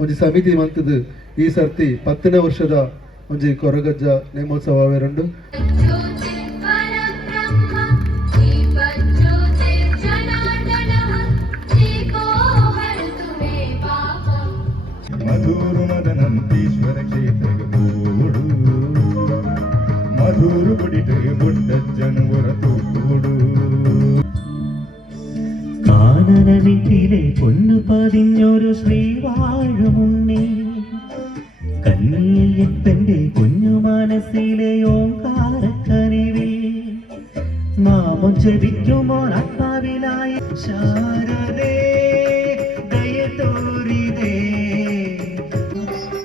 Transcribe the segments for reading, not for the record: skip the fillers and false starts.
ಒಂಜಿ ಸಮಿತಿ ಮಂತದ್ದು ಈ ಸರ್ತಿ 10ನೇ ವರ್ಷದ ಒಂಜಿ ಕೊರಗಜ್ಜ ನೇಮೋತ್ಸವ ಆವೇರಂಡು. ಮಧುರು ಮದನಂತೀಶ್ವರ ಕ್ಷೇತ್ರಕ್ಕೆ ಕೂಡು മധുരു കുടിട്ട് മുട്ടച്ചനുറത്തു കൂടു കാനന വീട്ടിലെ പൊന്നു പതിഞ്ഞൊരു ശ്രീവാഴുമുണ്ണി കന്നിയപ്പന്റെ കുഞ്ഞു മനസ്സിലെ ഓങ്കാരക്കനിവിൽ നാമം ജപിക്കുമോ ആത്മാവിലായ ശാരദേ ദയ തോരിതേ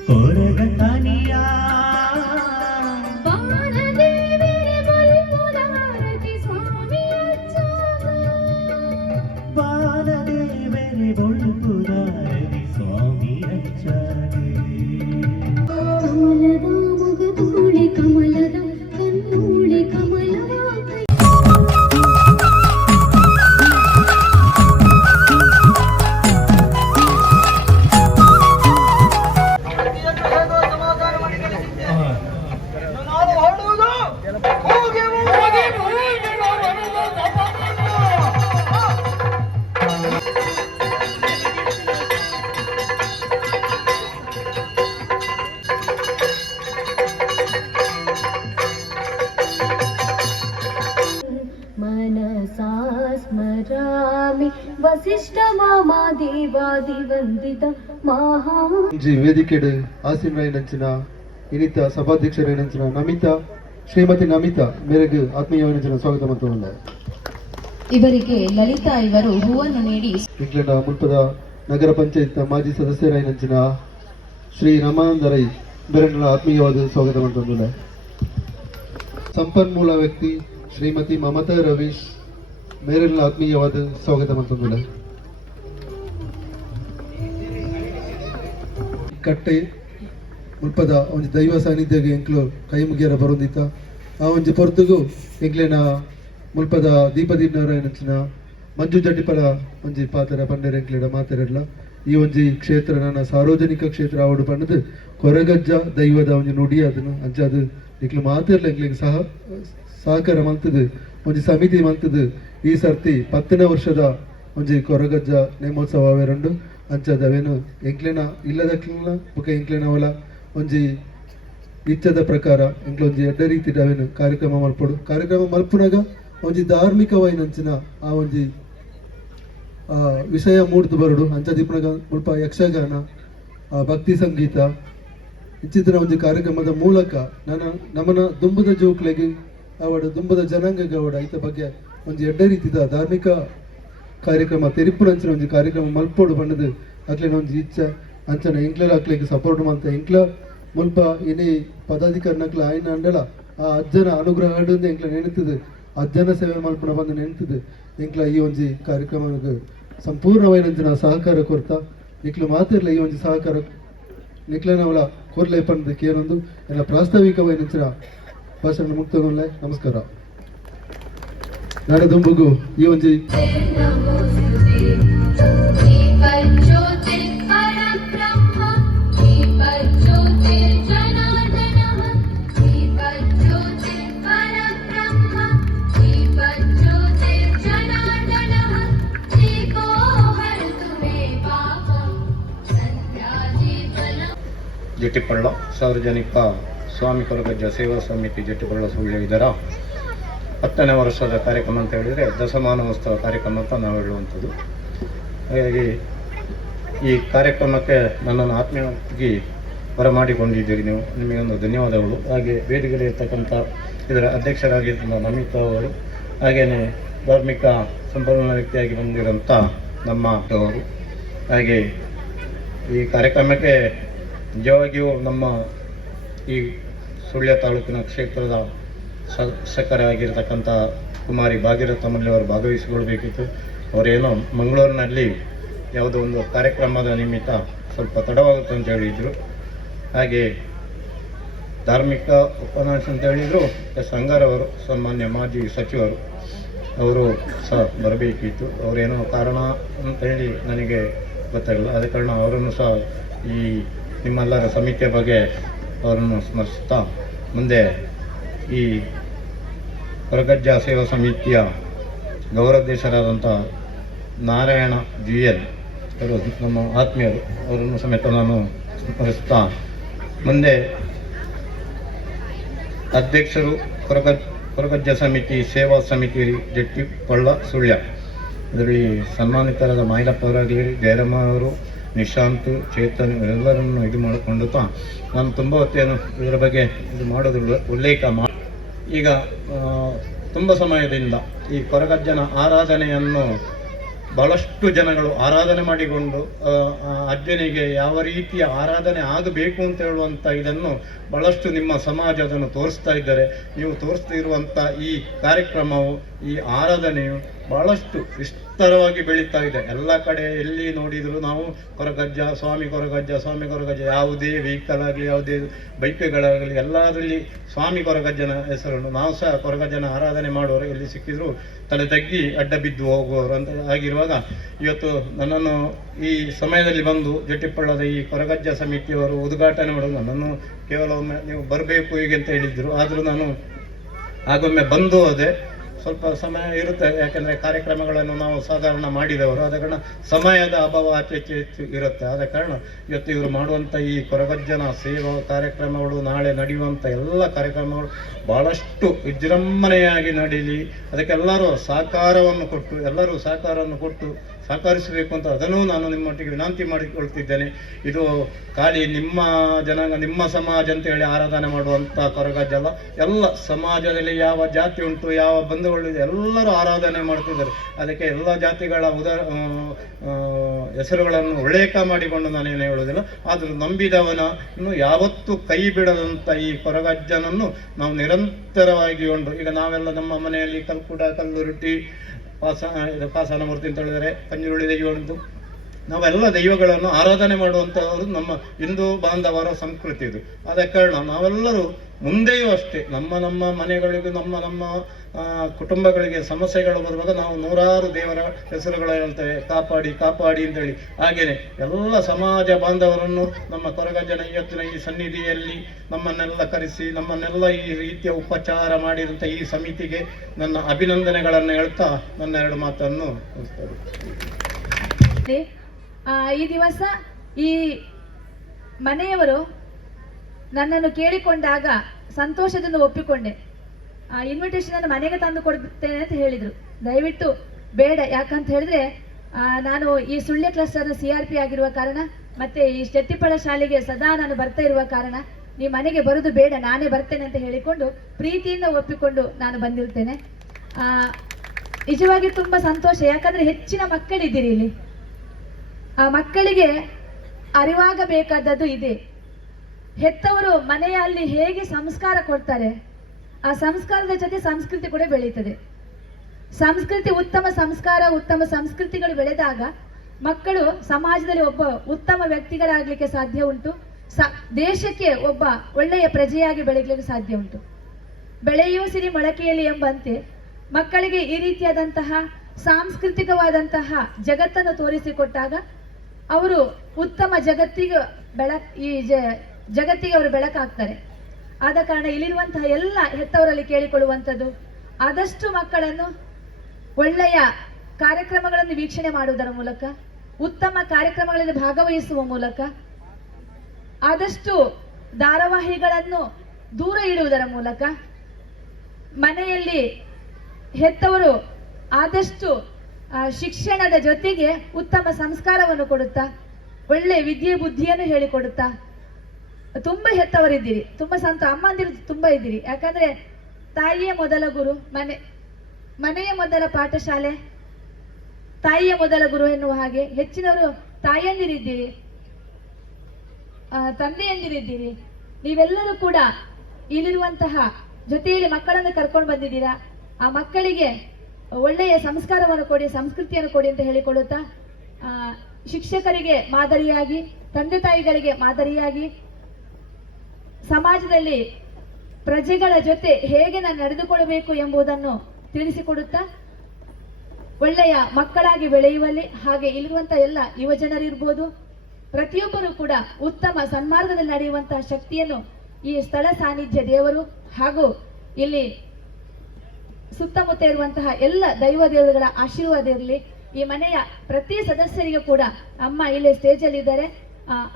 കൊരകനിയാ ವಸಿಷ್ಠ ಮಾಮಾ ದೇವಾದಿವಂದಿತ ಮಹಾ ವೇದಿಕೆಡು ಆಸೀನರಾಯಿನಂಚಿನ ಇನ್ನಿತ ಸಭಾಧ್ಯಕ್ಷರಾಯಿನಂಚಿನ ನಮಿತಾ ಶ್ರೀಮತಿ ನಮಿತಾ ಮೇರೆಗೆ ಆತ್ಮೀಯವಾದ ಸ್ವಾಗತ ಮಂತ್ರುಲ್ಲ. ಇವರಿಗೆ ಲಲಿತಾ ಇವರು ಹೂವನ್ನು ನೀಡಿ ಇಂಗ್ಲೆಂಡ್ ಮುಲ್ಪದ ನಗರ ಪಂಚಾಯತ್ ಮಾಜಿ ಸದಸ್ಯರಾಯಿನಂಚಿನ ಶ್ರೀ ರಾಮಾನಂದ ರೈ ಬೇರೆಲ್ಲ ಆತ್ಮೀಯವಾದ ಸ್ವಾಗತ ಮಂತ್ರುಲ್ಲ. ಸಂಪನ್ಮೂಲ ವ್ಯಕ್ತಿ ಶ್ರೀಮತಿ ಮಮತಾ ರವೀಶ್ ಮೇರೆಲ್ಲ ಆತ್ಮೀಯವಾದ ಸ್ವಾಗತ ಮಂತ್ರುಲ್ಲ. ಕಟ್ಟೆ ಮುಲ್ಪದ ಒಂಜಿ ದೈವ ಸಾನ್ನಿಧ್ಯಗೆ ಎಂಕ್ಲು ಕೈ ಮುಗಿಯರ ಬರೋದಿತ್ತ ಆ ಒಂಜಿ ಪೊರ್ದುಗು ಎಂಕ್ಲೆನ ಮುಲ್ಪದ ದೀಪದೀಪನಾರಾಯಣಚಿನ ಮಂಜು ಜಡ್ಡಿಪಲ ಒಂಜಿ ಪಾತ್ರ ಪಂಡರ ಎಂಕ್ಲೆಡ ಮಾತಾಡಲ್ಲ. ಈ ಒಂಜಿ ಕ್ಷೇತ್ರ ನನ್ನ ಸಾರ್ವಜನಿಕ ಕ್ಷೇತ್ರ ಆವಡು ಪಂಡದು ಕೊರಗಜ್ಜ ದೈವದ ಒಂಜಿ ನುಡಿ ಅದನ್ನು ಅಂಚದು ಎಂಕ್ಲು ಮಾತಾಡಲ್ಲ ಎಂಕ್ಲಿಗೆ ಸಹಕಾರ ಮಂತದ್ದು ಒಂಜಿ ಸಮಿತಿ ಮಂತದ್ದು ಈ ಸರ್ತಿ 10ನೇ ವರ್ಷದ ಒಂಜಿ ಕೊರಗಜ್ಜ ನೇಮೋತ್ಸವ ಆವೇರಂಡು. ಅಂಚದ ಅವೇನು ಎಂಕ್ಲೆನ ಇಲ್ಲದಕ್ಲಿನ ಬುಕ್ಕ ಎಂಕ್ಲೆನ ಅವಲ ಒಂಜಿ ಇಚ್ಛದ ಪ್ರಕಾರ ಎಂಕ್ಲ ಒಂಜಿ ಎಡ್ಡ ರೀತಿದ ಅವೇನು ಕಾರ್ಯಕ್ರಮ ಮಲ್ಪಡು. ಕಾರ್ಯಕ್ರಮ ಮಲ್ಪುನಾಗ ಒಂಜಿ ಧಾರ್ಮಿಕವಾಯಿನಂಚಿನ ಆ ಒಂಜಿ ವಿಷಯ ಮೂಡ್ದು ಬರಡು. ಅಂಚದಿಪ್ಪನಾಗ ಮುಲ್ಪ ಯಕ್ಷಗಾನ, ಭಕ್ತಿ ಸಂಗೀತ ಇಚ್ಚಿನ ಒಂಜಿ ಕಾರ್ಯಕ್ರಮದ ಮೂಲಕ ನಮ್ಮನ ದುಂಬದ ಜೋಕ್ಲೆಗೆ ಅವಡ ದುಂಬದ ಜನಾಂಗಗೆ ಅವಡ ಐತ ಬಗ್ಗೆ ಒಂಜಿ ಎಡ್ಡ ರೀತಿದ ಧಾರ್ಮಿಕ ಕಾರ್ಯಕ್ರಮ ತೆರಿಪುನಂಚಿನ ಒಂಜಿ ಕಾರ್ಯಕ್ರಮ ಮಲ್ಪೋಡು ಬಣ್ಣದು ಅಕ್ಲೇನ ಒಂಜಿ ಇಚ್ಛೆ ಅಂಚನ ಎಂಕ್ಲೆಲ ಅಕ್ಲೆಗೆ ಸಪೋರ್ಟ್ ಮಾಡ್ತಾ ಎಂಕ್ಲ ಮುಲ್ಪ ಏನೇ ಪದಾಧಿಕಾರಿನಕ್ಲ ಆಯ್ನ ಅಂಡಲ ಆ ಅಜ್ಜನ ಅನುಗ್ರಹ ಹಂಡು ಎಂಕ್ಲ ನೆನೆತದು ಅಜ್ಜನ ಸೇವೆ ಮಲ್ಪನ ಬಂದು ನೆನೆತದು ಎಂಕ್ಲ ಈ ಒಂಜಿ ಕಾರ್ಯಕ್ರಮಕ್ಕೆ ಸಂಪೂರ್ಣವಾಯಿನಂಚಿನ ಸಹಕಾರ ಕೊರ್ತಾ ನಿಕ್ಲು ಮಾತಿರ್ಲ ಈ ಒಂಜಿ ಸಹಕಾರ ನಿಕ್ಲನವಳ ಕೊರ್ಲೆ ಪಂದು ಕೇರೊಂದು ಎಲ್ಲ ಪ್ರಾಸ್ತಾವಿಕವಾಯಿನಂಚಿನ ಭಾಷಣ ಮುಕ್ತಗೊಳ್ಳೆ. ನಮಸ್ಕಾರ. ನಾಡ ದುಂಬುಗು ಈ ಒಂಜಿ ಜಟ್ಟಿಪಳ್ಳ ಸಾರ್ವಜನಿಕ ಸ್ವಾಮಿ ಕೊರಗಜ್ಜ ಸೇವಾ ಸಮಿತಿ ಜಟ್ಟಿಪಳ್ಳ ಸುಳ್ಯ ಇದರ 10ನೇ ವರ್ಷದ ಕಾರ್ಯಕ್ರಮ ಅಂತ ಹೇಳಿದರೆ ದಶಮಾನೋತ್ಸವ ಕಾರ್ಯಕ್ರಮ ಅಂತ ನಾವು ಹೇಳುವಂಥದ್ದು. ಹಾಗಾಗಿ ಈ ಕಾರ್ಯಕ್ರಮಕ್ಕೆ ನನ್ನನ್ನು ಆತ್ಮೀಯವಾಗಿ ಬರಮಾಡಿಕೊಂಡಿದ್ದೀರಿ ನೀವು, ನಿಮಗೊಂದು ಧನ್ಯವಾದಗಳು. ಹಾಗೆ ವೇದಿಕೆಯಲ್ಲಿ ಇರ್ತಕ್ಕಂಥ ಇದರ ಅಧ್ಯಕ್ಷರಾಗಿದ್ದ ನಮಿತಾ ಅವರು, ಹಾಗೆಯೇ ಧಾರ್ಮಿಕ ಸಂಪನ್ಮೂಲ ವ್ಯಕ್ತಿಯಾಗಿ ಬಂದಿರೋಂಥ ನಮ್ಮ ಅವರು, ಹಾಗೆ ಈ ಕಾರ್ಯಕ್ರಮಕ್ಕೆ ನಿಜವಾಗಿಯೂ ನಮ್ಮ ಈ ಸುಳ್ಯ ತಾಲೂಕಿನ ಕ್ಷೇತ್ರದ ಶಾಸಕರಾಗಿರ್ತಕ್ಕಂಥ ಕುಮಾರಿ ಭಾಗೀರಥಮಲ್ಲಿ ಅವರು ಭಾಗವಹಿಸಿಕೊಳ್ಬೇಕಿತ್ತು. ಅವರೇನೋ ಮಂಗಳೂರಿನಲ್ಲಿ ಯಾವುದೋ ಒಂದು ಕಾರ್ಯಕ್ರಮದ ನಿಮಿತ್ತ ಸ್ವಲ್ಪ ತಡವಾಗುತ್ತೆ ಅಂತ ಹೇಳಿದರು. ಹಾಗೆ ಧಾರ್ಮಿಕ ಉಪನ್ಯಾಸ ಅಂತ ಹೇಳಿದರು ಎಸ್ ಅಂಗಾರವರು, ಸನ್ಮಾನ್ಯ ಮಾಜಿ ಸಚಿವರು, ಅವರು ಸಹ ಬರಬೇಕಿತ್ತು. ಅವರೇನೋ ಕಾರಣ ಅಂತ ಹೇಳಿ ನನಗೆ ಗೊತ್ತಾಗಲ್ಲ, ಆದ ಕಾರಣ ಅವರನ್ನು ಸಹ ಈ ನಿಮ್ಮೆಲ್ಲರ ಸಮಿತಿಯ ಬಗ್ಗೆ ಅವರನ್ನು ಸ್ಮರಿಸುತ್ತಾ ಮುಂದೆ ಈ ಕೊರಗಜ್ಜ ಸೇವಾ ಸಮಿತಿಯ ಗೌರವಾಧ್ಯಕ್ಷರಾದಂಥ ನಾರಾಯಣ GL ಅವರು ನಮ್ಮ ಆತ್ಮೀಯರು, ಅವರನ್ನು ಸಮೇತ ನಾನು ಸ್ಮರಿಸುತ್ತಾ ಮುಂದೆ ಅಧ್ಯಕ್ಷರು ಕೊರಗಜ್ಜ ಸಮಿತಿ ಸೇವಾ ಸಮಿತಿ ಜಟ್ಟಿಪಳ್ಳ ಸುಳ್ಯ, ಇದರಲ್ಲಿ ಸನ್ಮಾನಿತರಾದ ಮಾಯಿಲಪ್ಪ ಅವರಾಗಲಿ, ಜಯರಮ್ಮ ಅವರು, ನಿಶಾಂತ್, ಚೇತನ್ ಎಲ್ಲರನ್ನು ಇದು ಮಾಡಿಕೊಂಡು ನಾನು ತುಂಬ ಹೊತ್ತೇನು ಇದರ ಬಗ್ಗೆ ಇದು ಮಾಡೋದು ಉಲ್ಲೇಖ ಈಗ ತುಂಬ ಸಮಯದಿಂದ ಈ ಕೊರಗಜ್ಜನ ಆರಾಧನೆಯನ್ನು ಬಹಳಷ್ಟು ಜನಗಳು ಆರಾಧನೆ ಮಾಡಿಕೊಂಡು ಅಜ್ಜನಿಗೆ ಯಾವ ರೀತಿಯ ಆರಾಧನೆ ಆಗಬೇಕು ಅಂತ ಹೇಳುವಂಥ ಇದನ್ನು ಬಹಳಷ್ಟು ನಿಮ್ಮ ಸಮಾಜ ಅದನ್ನು ತೋರಿಸ್ತಾ ಇದ್ದಾರೆ. ನೀವು ತೋರಿಸ್ತಿರುವಂಥ ಈ ಕಾರ್ಯಕ್ರಮವು, ಈ ಆರಾಧನೆಯು ಬಹಳಷ್ಟು ವಿಸ್ತಾರವಾಗಿ ಬೆಳೀತಾ ಇದೆ. ಎಲ್ಲ ಕಡೆ ಎಲ್ಲಿ ನೋಡಿದರೂ ನಾವು ಕೊರಗಜ್ಜ, ಸ್ವಾಮಿ ಕೊರಗಜ್ಜ, ಯಾವುದೇ ವೆಹಿಕಲ್ ಆಗಲಿ, ಯಾವುದೇ ಬೈಕ್ಗಳಾಗಲಿ ಎಲ್ಲದರಲ್ಲಿ ಸ್ವಾಮಿ ಕೊರಗಜ್ಜನ ಹೆಸರನ್ನು, ನಾವು ಸಹ ಕೊರಗಜ್ಜನ ಆರಾಧನೆ ಮಾಡುವವರು ಎಲ್ಲಿ ಸಿಕ್ಕಿದ್ರು ತಲೆ ತಗ್ಗಿ ಅಡ್ಡ ಬಿದ್ದು ಹೋಗುವವರು ಅಂತ ಆಗಿರುವಾಗ, ಇವತ್ತು ನನ್ನನ್ನು ಈ ಸಮಯದಲ್ಲಿ ಬಂದು ಜಟ್ಟಿಪಳ್ಳದ ಈ ಕೊರಗಜ್ಜ ಸಮಿತಿಯವರು ಉದ್ಘಾಟನೆ ಮಾಡೋದು, ನನ್ನನ್ನು ಕೇವಲ ಒಮ್ಮೆ ನೀವು ಬರಬೇಕು ಹೀಗೆ ಅಂತ ಹೇಳಿದ್ರು. ಆದರೂ ನಾನು ಆಗೊಮ್ಮೆ ಬಂದು ಹೋದೆ. ಸ್ವಲ್ಪ ಸಮಯ ಇರುತ್ತೆ, ಯಾಕೆಂದರೆ ಕಾರ್ಯಕ್ರಮಗಳನ್ನು ನಾವು ಸಾಧಾರಣ ಮಾಡಿದವರು, ಆದ ಕಾರಣ ಸಮಯದ ಅಭಾವ ಆಚೆ ಹೆಚ್ಚು ಇರುತ್ತೆ. ಆದ ಕಾರಣ ಇವತ್ತು ಇವರು ಮಾಡುವಂಥ ಈ ಕೊರಗಜ್ಜನ ಸೇವಾ ಕಾರ್ಯಕ್ರಮಗಳು, ನಾಳೆ ನಡೆಯುವಂಥ ಎಲ್ಲ ಕಾರ್ಯಕ್ರಮಗಳು ಬಹಳಷ್ಟು ವಿಜೃಂಭಣೆಯಾಗಿ ನಡೀಲಿ, ಅದಕ್ಕೆಲ್ಲರೂ ಸಹಕಾರವನ್ನು ಕೊಟ್ಟು ಸಹಕರಿಸಬೇಕು ಅಂತ ಅದನ್ನು ನಾನು ನಿಮ್ಮೊಟ್ಟಿಗೆ ವಿನಂತಿ ಮಾಡಿಕೊಳ್ತಿದ್ದೇನೆ. ಇದು ಖಾಲಿ ನಿಮ್ಮ ಜನಾಂಗ, ನಿಮ್ಮ ಸಮಾಜ ಅಂತೇಳಿ ಆರಾಧನೆ ಮಾಡುವಂಥ ಕೊರಗಜ್ಜಲ್ಲ, ಎಲ್ಲ ಸಮಾಜದಲ್ಲಿ ಯಾವ ಜಾತಿ ಉಂಟು, ಯಾವ ಬಂಧುಗಳಿದೆ ಎಲ್ಲರೂ ಆರಾಧನೆ ಮಾಡ್ತಿದ್ದಾರೆ. ಅದಕ್ಕೆ ಎಲ್ಲ ಜಾತಿಗಳ ಹೆಸರುಗಳನ್ನು ಉಲ್ಲೇಖ ಮಾಡಿಕೊಂಡು ನಾನೇನು ಹೇಳೋದಿಲ್ಲ. ಆದರೂ ನಂಬಿದವನನ್ನು ಯಾವತ್ತೂ ಕೈ ಬಿಡದಂಥ ಈ ಕೊರಗಜ್ಜನನ್ನು ನಾವು ನಿರಂತರವಾಗಿ ಈಗ ನಾವೆಲ್ಲ ನಮ್ಮ ಮನೆಯಲ್ಲಿ ಕಲ್ಕುಡ, ಕಲ್ಲುರುಟಿ, ಪಾಸನ ಮೂರ್ತಿ ಅಂತ ಹೇಳಿದರೆ ಪಂಜುರುಳಿ ದೈವಗಳಂತೂ ನಾವೆಲ್ಲ ದೈವಗಳನ್ನು ಆರಾಧನೆ ಮಾಡುವಂಥವರು ನಮ್ಮ ಹಿಂದೂ ಬಾಂಧವರ ಸಂಸ್ಕೃತಿ ಇದು. ಆದ ಕಾರಣ ನಾವೆಲ್ಲರೂ ಮುಂದೆಯೂ ಅಷ್ಟೇ ನಮ್ಮ ಮನೆಗಳಿಗೂ ನಮ್ಮ ಕುಟುಂಬಗಳಿಗೆ ಸಮಸ್ಯೆಗಳು ಬರುವಾಗ ನಾವು ನೂರಾರು ದೇವರ ಹೆಸರುಗಳು ಹೇಳ್ತೇವೆ, ಕಾಪಾಡಿ ಅಂತೇಳಿ. ಹಾಗೇನೆ ಎಲ್ಲ ಸಮಾಜ ಬಾಂಧವರನ್ನು ನಮ್ಮ ಕೊರಗಜ್ಜನ ಇವತ್ತಿನ ಈ ಸನ್ನಿಧಿಯಲ್ಲಿ ನಮ್ಮನ್ನೆಲ್ಲ ಕರೆಸಿ ನಮ್ಮನ್ನೆಲ್ಲ ಈ ರೀತಿಯ ಉಪಚಾರ ಮಾಡಿದಂಥ ಈ ಸಮಿತಿಗೆ ನನ್ನ ಅಭಿನಂದನೆಗಳನ್ನು ಹೇಳ್ತಾ ನನ್ನ ಎರಡು ಮಾತನ್ನು ಮುಗಿಸ್ತೇನೆ. ಈ ದಿವಸ ಈ ಮನೆಯವರು ನನ್ನನ್ನು ಕೇಳಿಕೊಂಡಾಗ ಸಂತೋಷದಿಂದ ಒಪ್ಪಿಕೊಂಡೆ. ಇನ್ವಿಟೇಷನ್ ಅನ್ನು ಮನೆಗೆ ತಂದು ಕೊಡ್ತೇನೆ ಅಂತ ಹೇಳಿದ್ರು. ದಯವಿಟ್ಟು ಬೇಡ, ಯಾಕಂತ ಹೇಳಿದ್ರೆ ನಾನು ಈ ಸುಳ್ಯ ಕ್ಲಸ್ಟರ್ CRP ಆಗಿರುವ ಕಾರಣ, ಮತ್ತೆ ಈ ಜಟ್ಟಿಪಳ ಶಾಲೆಗೆ ಸದಾ ನಾನು ಬರ್ತಾ ಇರುವ ಕಾರಣ ನೀವು ಮನೆಗೆ ಬರುದು ಬೇಡ, ನಾನೇ ಬರ್ತೇನೆ ಅಂತ ಹೇಳಿಕೊಂಡು ಪ್ರೀತಿಯಿಂದ ಒಪ್ಪಿಕೊಂಡು ನಾನು ಬಂದಿರ್ತೇನೆ. ನಿಜವಾಗಿ ತುಂಬಾ ಸಂತೋಷ, ಯಾಕಂದ್ರೆ ಹೆಚ್ಚಿನ ಮಕ್ಕಳಿದ್ದೀರಿ ಇಲ್ಲಿ. ಆ ಮಕ್ಕಳಿಗೆ ಅರಿವಾಗಬೇಕಾದದ್ದು ಇದೆ. ಹೆತ್ತವರು ಮನೆಯಲ್ಲಿ ಹೇಗೆ ಸಂಸ್ಕಾರ ಕೊಡ್ತಾರೆ, ಆ ಸಂಸ್ಕಾರದ ಜೊತೆ ಸಂಸ್ಕೃತಿ ಕೂಡ ಬೆಳೀತದೆ. ಸಂಸ್ಕೃತಿ, ಉತ್ತಮ ಸಂಸ್ಕಾರ, ಉತ್ತಮ ಸಂಸ್ಕೃತಿಗಳು ಬೆಳೆದಾಗ ಮಕ್ಕಳು ಸಮಾಜದಲ್ಲಿ ಒಬ್ಬ ಉತ್ತಮ ವ್ಯಕ್ತಿಗಳಾಗಲಿಕ್ಕೆ ಸಾಧ್ಯ ಉಂಟು. ದೇಶಕ್ಕೆ ಒಬ್ಬ ಒಳ್ಳೆಯ ಪ್ರಜೆಯಾಗಿ ಬೆಳಗಲಿಕ್ಕೆ ಸಾಧ್ಯ ಉಂಟು. ಬೆಳೆಯುವ ಸಿರಿ ಮೊಳಕೆಯಲ್ಲಿ ಎಂಬಂತೆ ಮಕ್ಕಳಿಗೆ ಈ ರೀತಿಯಾದಂತಹ ಸಾಂಸ್ಕೃತಿಕವಾದಂತಹ ಜಗತ್ತನ್ನು ತೋರಿಸಿಕೊಟ್ಟಾಗ ಅವರು ಉತ್ತಮ ಜಗತ್ತಿಗೆ ಜಗತ್ತಿಗೆ ಅವರು ಬೆಳಕಾಗ್ತಾರೆ. ಆದ ಕಾರಣ ಇಲ್ಲಿರುವಂತಹ ಎಲ್ಲ ಹೆತ್ತವರಲ್ಲಿ ಕೇಳಿಕೊಳ್ಳುವಂಥದ್ದು, ಆದಷ್ಟು ಮಕ್ಕಳನ್ನು ಒಳ್ಳೆಯ ಕಾರ್ಯಕ್ರಮಗಳನ್ನು ವೀಕ್ಷಣೆ ಮಾಡುವುದರ ಮೂಲಕ, ಉತ್ತಮ ಕಾರ್ಯಕ್ರಮಗಳಲ್ಲಿ ಭಾಗವಹಿಸುವ ಮೂಲಕ, ಆದಷ್ಟು ಧಾರಾವಾಹಿಗಳನ್ನು ದೂರ ಇಡುವುದರ ಮೂಲಕ, ಮನೆಯಲ್ಲಿ ಹೆತ್ತವರು ಆದಷ್ಟು ಶಿಕ್ಷಣದ ಜೊತೆಗೆ ಉತ್ತಮ ಸಂಸ್ಕಾರವನ್ನು ಕೊಡುತ್ತಾ, ಒಳ್ಳೆ ವಿದ್ಯೆ ಬುದ್ಧಿಯನ್ನು ಹೇಳಿಕೊಡುತ್ತಾ, ತುಂಬಾ ಹೆತ್ತವರಿದ್ದೀರಿ, ತುಂಬಾ ಅಮ್ಮಂದಿರು ತುಂಬಾ ಇದ್ದೀರಿ. ಯಾಕಂದ್ರೆ ತಾಯಿಯೇ ಮೊದಲ ಗುರು, ಮನೆಯ ಮೊದಲ ಪಾಠಶಾಲೆ, ತಾಯಿಯ ಮೊದಲ ಗುರು ಎನ್ನುವ ಹಾಗೆ ಹೆಚ್ಚಿನವರು ತಾಯಿಯಂದಿರಿದ್ದೀರಿ, ತಂದೆಯಂದಿರಿದ್ದೀರಿ. ನೀವೆಲ್ಲರೂ ಕೂಡ ಇಲ್ಲಿರುವಂತಹ ಜೊತೆಯಲ್ಲಿ ಮಕ್ಕಳನ್ನು ಕರ್ಕೊಂಡು ಬಂದಿದ್ದೀರಾ. ಆ ಮಕ್ಕಳಿಗೆ ಒಳ್ಳೆಯ ಸಂಸ್ಕಾರವನ್ನು ಕೊಡಿ, ಸಂಸ್ಕೃತಿಯನ್ನು ಕೊಡಿ ಅಂತ ಹೇಳಿಕೊಳ್ಳುತ್ತಾ, ಶಿಕ್ಷಕರಿಗೆ ಮಾದರಿಯಾಗಿ, ತಂದೆ ತಾಯಿಗಳಿಗೆ ಮಾದರಿಯಾಗಿ, ಸಮಾಜದಲ್ಲಿ ಪ್ರಜೆಗಳ ಜೊತೆ ಹೇಗೆ ನಾನು ನಡೆದುಕೊಳ್ಳಬೇಕು ಎಂಬುದನ್ನು ತಿಳಿಸಿಕೊಡುತ್ತಾ, ಒಳ್ಳೆಯ ಮಕ್ಕಳಾಗಿ ಬೆಳೆಯುವಲ್ಲಿ, ಹಾಗೆ ಇಲ್ಲಿರುವಂತಹ ಎಲ್ಲ ಯುವ ಜನರಿರ್ಬೋದು, ಪ್ರತಿಯೊಬ್ಬರು ಕೂಡ ಉತ್ತಮ ಸನ್ಮಾರ್ಗದಲ್ಲಿ ನಡೆಯುವಂತಹ ಶಕ್ತಿಯನ್ನು ಈ ಸ್ಥಳ ಸಾನ್ನಿಧ್ಯ ದೇವರು ಹಾಗೂ ಇಲ್ಲಿ ಸುತ್ತಮುತ್ತ ಇರುವಂತಹ ಎಲ್ಲ ದೈವ ದೇವರುಗಳ ಆಶೀರ್ವಾದ ಇರಲಿ. ಈ ಮನೆಯ ಪ್ರತಿ ಸದಸ್ಯರಿಗೂ ಕೂಡ ಅಮ್ಮ ಇಲ್ಲಿ ಸ್ಟೇಜ್ ಅಲ್ಲಿ ಇದ್ದಾರೆ,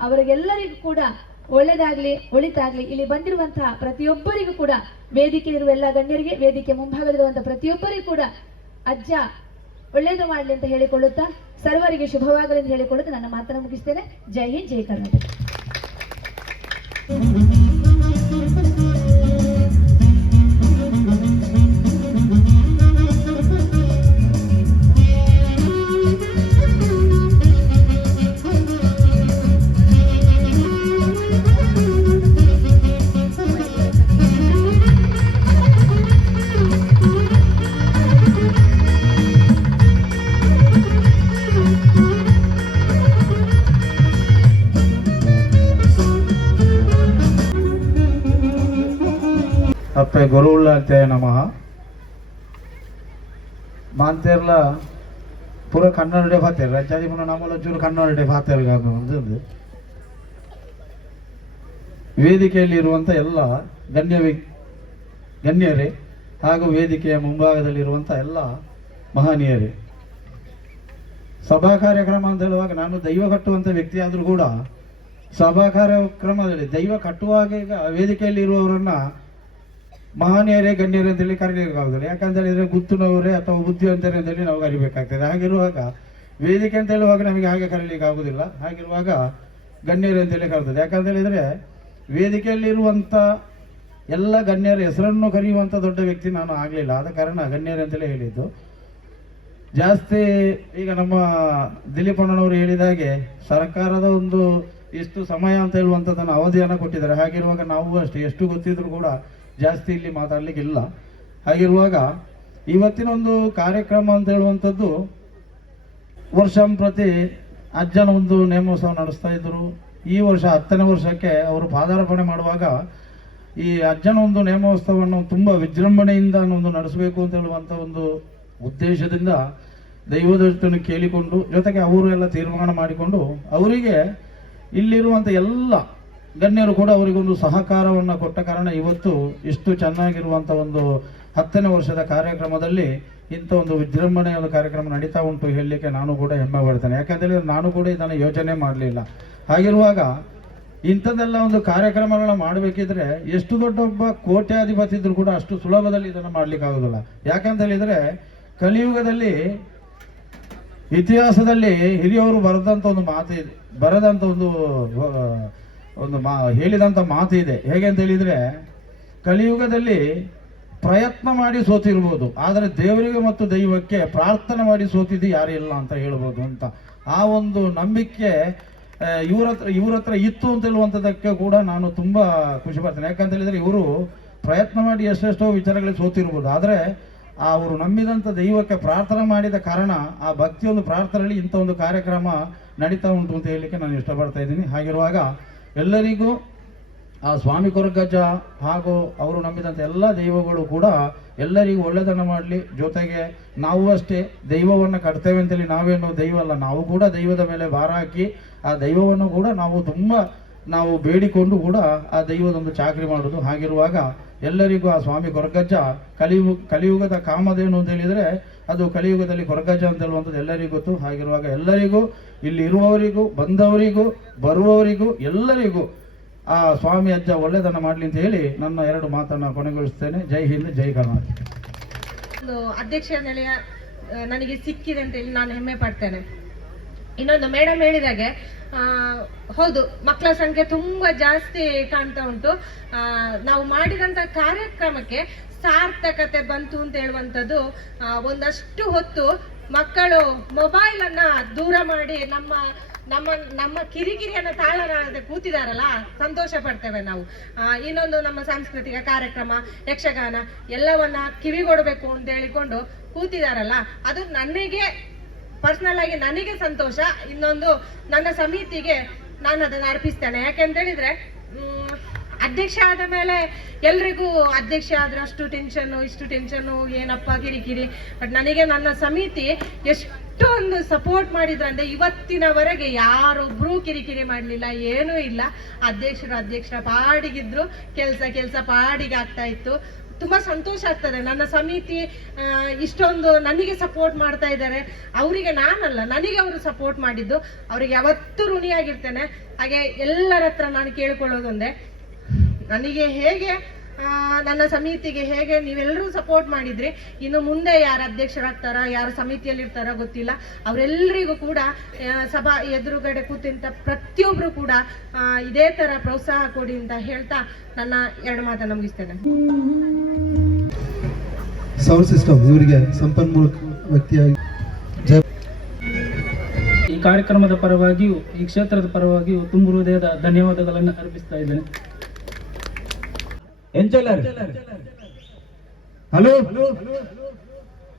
ಅವರಿಗೆಲ್ಲರಿಗೂ ಕೂಡ ಒಳ್ಳೇದಾಗ್ಲಿ, ಒಳಿತಾಗ್ಲಿ. ಇಲ್ಲಿ ಬಂದಿರುವಂತಹ ಪ್ರತಿಯೊಬ್ಬರಿಗೂ ಕೂಡ, ವೇದಿಕೆ ಇರುವ ಎಲ್ಲ ಗಣ್ಯರಿಗೆ, ವೇದಿಕೆ ಮುಂಭಾಗದಲ್ಲಿರುವಂತಹ ಪ್ರತಿಯೊಬ್ಬರಿಗೂ ಕೂಡ ಅಜ್ಜ ಒಳ್ಳೇದು ಮಾಡಲಿ ಅಂತ ಹೇಳಿಕೊಳ್ಳುತ್ತಾ, ಸರ್ವರಿಗೆ ಶುಭವಾಗಲಿ ಅಂತ ಹೇಳಿಕೊಳ್ಳುತ್ತಾ ನನ್ನ ಮಾತನ್ನು ಮುಗಿಸ್ತೇನೆ. ಜೈ ಹಿಂದ್, ಜೈ ಕರ್ನಾಟಕ. ಅಪ್ಪೆ ಗುರುವುಳ್ಳಾಂತೆ ನಮಃ. ಮಾಂತೇರ್ಲ ಪೂರ ಕನ್ನಡ ಭಾತೇರ್ ರಾಜ್ಯಾದಿ ಪುನಃ ನಮ್ಮಲ್ಲ ಚೂರು ಕನ್ನಡ ಭಾತೇರ್ ವೇದಿಕೆಯಲ್ಲಿ ಇರುವಂಥ ಎಲ್ಲ ಗಣ್ಯರೇ ಹಾಗೂ ವೇದಿಕೆಯ ಮುಂಭಾಗದಲ್ಲಿರುವಂಥ ಎಲ್ಲ ಮಹನೀಯರೇ, ಸಭಾ ಕಾರ್ಯಕ್ರಮ ಅಂತ ಹೇಳುವಾಗ ನಾನು ದೈವ ಕಟ್ಟುವಂಥ ವ್ಯಕ್ತಿ ಆದರೂ ಕೂಡ ಸಭಾ ಕಾರ್ಯಕ್ರಮದಲ್ಲಿ ದೈವ ಕಟ್ಟುವಾಗ ಈಗ ವೇದಿಕೆಯಲ್ಲಿ ಇರುವವರನ್ನ ಮಹನೀಯರೇ ಗಣ್ಯರೇ ಅಂತೇಳಿ ಕರೀಲಿಕ್ಕಾಗುದಿಲ್ಲ. ಯಾಕಂತ ಹೇಳಿದ್ರೆ ಗುತ್ತುನವರೇ ಅಥವಾ ಬುದ್ಧಿವಂತರೇ ಅಂತೇಳಿ ನಾವು ಕರಿಬೇಕಾಗ್ತದೆ. ಹಾಗಿರುವಾಗ ವೇದಿಕೆ ಅಂತ ಹೇಳುವಾಗ ನಮಗೆ ಹಾಗೆ ಕರೀಲಿಕ್ಕೆ ಆಗುದಿಲ್ಲ. ಹಾಗಿರುವಾಗ ಗಣ್ಯರು ಅಂತೇಳಿ ಕರೀತದೆ. ಯಾಕಂತ ಹೇಳಿದ್ರೆ ವೇದಿಕೆಯಲ್ಲಿರುವಂಥ ಎಲ್ಲ ಗಣ್ಯರ ಹೆಸರನ್ನು ಕರೆಯುವಂಥ ದೊಡ್ಡ ವ್ಯಕ್ತಿ ನಾನು ಆಗಲಿಲ್ಲ. ಆದ ಕಾರಣ ಗಣ್ಯರು ಅಂತೇಳಿ ಹೇಳಿದ್ದು. ಜಾಸ್ತಿ ಈಗ ನಮ್ಮ ದಿಲೀಪ್ ಅಣ್ಣನವರು ಹೇಳಿದ ಹಾಗೆ ಸರ್ಕಾರದ ಒಂದು ಇಷ್ಟು ಸಮಯ ಅಂತ ಹೇಳುವಂಥದ್ದನ್ನು ಅವಧಿಯನ್ನು ಕೊಟ್ಟಿದ್ದಾರೆ. ಹಾಗಿರುವಾಗ ನಾವು ಅಷ್ಟೇ ಎಷ್ಟು ಗೊತ್ತಿದ್ರು ಕೂಡ ಜಾಸ್ತಿ ಇಲ್ಲಿ ಮಾತಾಡಲಿಕ್ಕಿಲ್ಲ. ಹಾಗಿರುವಾಗ ಇವತ್ತಿನ ಒಂದು ಕಾರ್ಯಕ್ರಮ ಅಂತ ಹೇಳುವಂಥದ್ದು ವರ್ಷಂಪ್ರತಿ ಅಜ್ಜನ ಒಂದು ನೇಮೋತ್ಸವ ನಡೆಸ್ತಾ ಇದ್ದರು. ಈ ವರ್ಷ 10ನೇ ವರ್ಷಕ್ಕೆ ಅವರು ಪಾದಾರ್ಪಣೆ ಮಾಡುವಾಗ ಈ ಅಜ್ಜನ ಒಂದು ನೇಮೋತ್ಸವವನ್ನು ತುಂಬ ವಿಜೃಂಭಣೆಯಿಂದ ಒಂದು ನಡೆಸಬೇಕು ಅಂತ ಹೇಳುವಂಥ ಒಂದು ಉದ್ದೇಶದಿಂದ ದೈವದಷ್ಟನ್ನು ಕೇಳಿಕೊಂಡು, ಜೊತೆಗೆ ಅವರು ಎಲ್ಲ ತೀರ್ಮಾನ ಮಾಡಿಕೊಂಡು ಅವರಿಗೆ ಇಲ್ಲಿರುವಂಥ ಎಲ್ಲ ಗಣ್ಯರು ಕೂಡ ಅವರಿಗೊಂದು ಸಹಕಾರವನ್ನು ಕೊಟ್ಟ ಕಾರಣ ಇವತ್ತು ಇಷ್ಟು ಚೆನ್ನಾಗಿರುವಂಥ ಒಂದು 10ನೇ ವರ್ಷದ ಕಾರ್ಯಕ್ರಮದಲ್ಲಿ ಇಂಥ ಒಂದು ವಿಜೃಂಭಣೆಯ ಒಂದು ಕಾರ್ಯಕ್ರಮ ನಡೀತಾ ಉಂಟು ಹೇಳಲಿಕ್ಕೆ ನಾನು ಕೂಡ ಹೆಮ್ಮೆ ಪಡ್ತೇನೆ. ಯಾಕಂತೇಳಿದ್ರೆ ನಾನು ಕೂಡ ಇದನ್ನು ಯೋಚನೆ ಮಾಡಲಿಲ್ಲ. ಹಾಗಿರುವಾಗ ಇಂಥದ್ದೆಲ್ಲ ಒಂದು ಕಾರ್ಯಕ್ರಮಗಳನ್ನ ಮಾಡಬೇಕಿದ್ರೆ ಎಷ್ಟು ದೊಡ್ಡ ಒಬ್ಬ ಕೋಟ್ಯಾಧಿಪತಿ ಇದ್ರು ಕೂಡ ಅಷ್ಟು ಸುಲಭದಲ್ಲಿ ಇದನ್ನು ಮಾಡ್ಲಿಕ್ಕೆ ಆಗೋದಿಲ್ಲ. ಯಾಕಂತ ಹೇಳಿದ್ರೆ ಕಲಿಯುಗದಲ್ಲಿ ಇತಿಹಾಸದಲ್ಲಿ ಹಿರಿಯವರು ಬರೆದಂಥ ಒಂದು ಮಾತು ಇದೆ, ಬರೆದಂಥ ಒಂದು ಹೇಳಿದಂಥ ಮಾತು ಇದೆ. ಹೇಗೆ ಅಂತ ಹೇಳಿದ್ರೆ, ಕಲಿಯುಗದಲ್ಲಿ ಪ್ರಯತ್ನ ಮಾಡಿ ಸೋತಿರ್ಬೋದು, ಆದರೆ ದೇವರಿಗೆ ಮತ್ತು ದೈವಕ್ಕೆ ಪ್ರಾರ್ಥನೆ ಮಾಡಿ ಸೋತಿದ್ದು ಯಾರು ಇಲ್ಲ ಅಂತ ಹೇಳ್ಬೋದು ಅಂತ. ಆ ಒಂದು ನಂಬಿಕೆ ಇವ್ರ ಹತ್ರ ಇತ್ತು ಅಂತ ಹೇಳುವಂಥದ್ದಕ್ಕೆ ಕೂಡ ನಾನು ತುಂಬ ಖುಷಿ ಪಡ್ತೇನೆ. ಯಾಕಂತ ಹೇಳಿದ್ರೆ ಇವರು ಪ್ರಯತ್ನ ಮಾಡಿ ಎಷ್ಟೆಷ್ಟೋ ವಿಚಾರಗಳಿಗೆ ಸೋತಿರ್ಬೋದು, ಆದರೆ ಅವರು ನಂಬಿದಂಥ ದೈವಕ್ಕೆ ಪ್ರಾರ್ಥನೆ ಮಾಡಿದ ಕಾರಣ ಆ ಭಕ್ತಿಯೊಂದು ಪ್ರಾರ್ಥನೆಯಲ್ಲಿ ಇಂಥ ಒಂದು ಕಾರ್ಯಕ್ರಮ ನಡೀತಾ ಉಂಟು ಅಂತ ಹೇಳಲಿಕ್ಕೆ ನಾನು ಇಷ್ಟಪಡ್ತಾ ಇದ್ದೀನಿ. ಹಾಗಿರುವಾಗ ಎಲ್ಲರಿಗೂ ಆ ಸ್ವಾಮಿ ಕೊರಗಜ್ಜ ಹಾಗೂ ಅವರು ನಂಬಿದಂಥ ಎಲ್ಲ ದೈವಗಳು ಕೂಡ ಎಲ್ಲರಿಗೂ ಒಳ್ಳೆದನ್ನು ಮಾಡಲಿ. ಜೊತೆಗೆ ನಾವು ಅಷ್ಟೇ ದೈವವನ್ನು ಕಟ್ತೇವೆ ಅಂತೇಳಿ ನಾವೇನು ದೈವ ಅಲ್ಲ, ನಾವು ಕೂಡ ದೈವದ ಮೇಲೆ ಭಾರ ಹಾಕಿ ಆ ದೈವವನ್ನು ಕೂಡ ನಾವು ಬೇಡಿಕೊಂಡು ಕೂಡ ಆ ದೈವದೊಂದು ಚಾಕರಿ ಮಾಡೋದು. ಹಾಗಿರುವಾಗ ಎಲ್ಲರಿಗೂ ಆ ಸ್ವಾಮಿ ಕೊರಗಜ್ಜ ಕಲಿಯುಗದ ಕಾಮಧೇನು ಅಂತ ಹೇಳಿದರೆ ಅದು ಕಲಿಯುಗದಲ್ಲಿ ಕೊರಗಜ್ಜ ಅಂತ ಹೇಳುವಂಥದ್ದು ಎಲ್ಲರಿಗೂ ಗೊತ್ತು. ಹಾಗಿರುವಾಗ ಎಲ್ಲರಿಗೂ, ಇಲ್ಲಿ ಇರುವವರಿಗೂ, ಬಂದವರಿಗೂ, ಬರುವವರಿಗೂ ಎಲ್ಲರಿಗೂ ಆ ಸ್ವಾಮಿ ಅಜ್ಜ ಒಳ್ಳೆದನ್ನು ಮಾಡಲಿ ಅಂತ ಹೇಳಿ ನನ್ನ 2 ಮಾತನ್ನು ಕೊನೆಗೊಳಿಸ್ತೇನೆ. ಜೈ ಹಿಂದ್, ಜೈ ಕರ್ನಾಟಕ. ಒಂದು ಅಧ್ಯಕ್ಷ ನೆಲೆಯ ನನಗೆ ಸಿಕ್ಕಿದೆ ಅಂತ ಹೇಳಿ ನಾನು ಹೆಮ್ಮೆ ಪಡ್ತೇನೆ. ಇನ್ನೊಂದು ಮೇಡಮ್ ಹೇಳಿದಾಗೆ ಹೌದು, ಮಕ್ಕಳ ಸಂಖ್ಯೆ ತುಂಬಾ ಜಾಸ್ತಿ ಕಾಣ್ತಾ ಉಂಟು. ನಾವು ಮಾಡಿದಂತ ಕಾರ್ಯಕ್ರಮಕ್ಕೆ ಸಾರ್ಥಕತೆ ಬಂತು ಅಂತ ಹೇಳುವಂಥದ್ದು, ಒಂದಷ್ಟು ಹೊತ್ತು ಮಕ್ಕಳು ಮೊಬೈಲ್ ಅನ್ನ ದೂರ ಮಾಡಿ ನಮ್ಮ ಕಿರಿಕಿರಿಯನ್ನ ತಾಳಲಾರದೆ ಕೂತಿದಾರಲ್ಲ, ಸಂತೋಷ ಪಡ್ತೇವೆ ನಾವು. ಇನ್ನೊಂದು ನಮ್ಮ ಸಾಂಸ್ಕೃತಿಕ ಕಾರ್ಯಕ್ರಮ, ಯಕ್ಷಗಾನ ಎಲ್ಲವನ್ನ ಕಿವಿಗೊಡಬೇಕು ಅಂತ ಹೇಳಿಕೊಂಡು ಕೂತಿದಾರಲ್ಲ, ಅದು ನನಗೆ ಪರ್ಸನಲ್ ಆಗಿ ನನಗೆ ಸಂತೋಷ. ಇನ್ನೊಂದು ನನ್ನ ಸಮಿತಿಗೆ ನಾನು ಅದನ್ನು ಅರ್ಪಿಸ್ತೇನೆ. ಯಾಕೆಂತ ಹೇಳಿದ್ರೆ ಅಧ್ಯಕ್ಷ ಆದ ಮೇಲೆ ಎಲ್ರಿಗೂ ಅಧ್ಯಕ್ಷ ಆದ್ರೆ ಅಷ್ಟು ಟೆನ್ಷನ್ನು, ಇಷ್ಟು ಟೆನ್ಷನ್ನು, ಏನಪ್ಪ ಕಿರಿಕಿರಿ. ಬಟ್ ನನಗೆ ನನ್ನ ಸಮಿತಿ ಎಷ್ಟು ಎಷ್ಟೊಂದು ಸಪೋರ್ಟ್ ಮಾಡಿದ್ರಂದ್ರೆ ಇವತ್ತಿನವರೆಗೆ ಯಾರೊಬ್ರು ಕಿರಿಕಿರಿ ಮಾಡಲಿಲ್ಲ, ಏನೂ ಇಲ್ಲ. ಅಧ್ಯಕ್ಷರ ಪಾಡಿಗಿದ್ರು, ಕೆಲಸ ಪಾಡಿಗೆ ಆಗ್ತಾ ಇತ್ತು. ತುಂಬಾ ಸಂತೋಷ ಆಗ್ತದೆ. ನನ್ನ ಸಮಿತಿ ಇಷ್ಟೊಂದು ನನಗೆ ಸಪೋರ್ಟ್ ಮಾಡ್ತಾ ಇದ್ದಾರೆ. ಅವರಿಗೆ ನಾನಲ್ಲ, ನನಗೆ ಅವರು ಸಪೋರ್ಟ್ ಮಾಡಿದ್ದು, ಅವರಿಗೆ ಯಾವತ್ತೂ ಋಣಿಯಾಗಿರ್ತೇನೆ. ಹಾಗೆ ಎಲ್ಲರ ಹತ್ರ ನಾನು ಕೇಳ್ಕೊಳ್ಳೋದೊಂದೇ, ನನಗೆ ಹೇಗೆ ನನ್ನ ಸಮಿತಿಗೆ ಹೇಗೆ ನೀವೆಲ್ಲರೂ ಸಪೋರ್ಟ್ ಮಾಡಿದ್ರಿ, ಇನ್ನು ಮುಂದೆ ಯಾರು ಅಧ್ಯಕ್ಷರಾಗ್ತಾರೋ ಯಾರು ಸಮಿತಿಯಲ್ಲಿ ಇರ್ತಾರೋ ಗೊತ್ತಿಲ್ಲ, ಅವರೆಲ್ಲರಿಗೂ ಕೂಡ ಸಭಾ ಎದುರುಗಡೆ ಕೂತಿಂತ ಪ್ರತಿಯೊಬ್ಬರು ಕೂಡ ಇದೇ ತರ ಪ್ರೋತ್ಸಾಹ ಕೊಡಿ ಅಂತ ಹೇಳ್ತಾ ನನ್ನ 2 ಮಾತನ್ನು ಮುಗಿಸ್ತೇನೆ. ಸೌಂಡ್ ಸಿಸ್ಟಮ್ ಇವರಿಗೆ ಸಂಪನ್ಮೂಲ ವ್ಯಕ್ತಿಯಾಗಿ ಈ ಕಾರ್ಯಕ್ರಮದ ಪರವಾಗಿಯೂ ಈ ಕ್ಷೇತ್ರದ ಪರವಾಗಿಯೂ ತುಂಬು ಹೃದಯದ ಧನ್ಯವಾದಗಳನ್ನು ಅರ್ಪಿಸ್ತಾ ಇದ್ದೇನೆ. ಎಂಚಲರ್ ಹಲೋ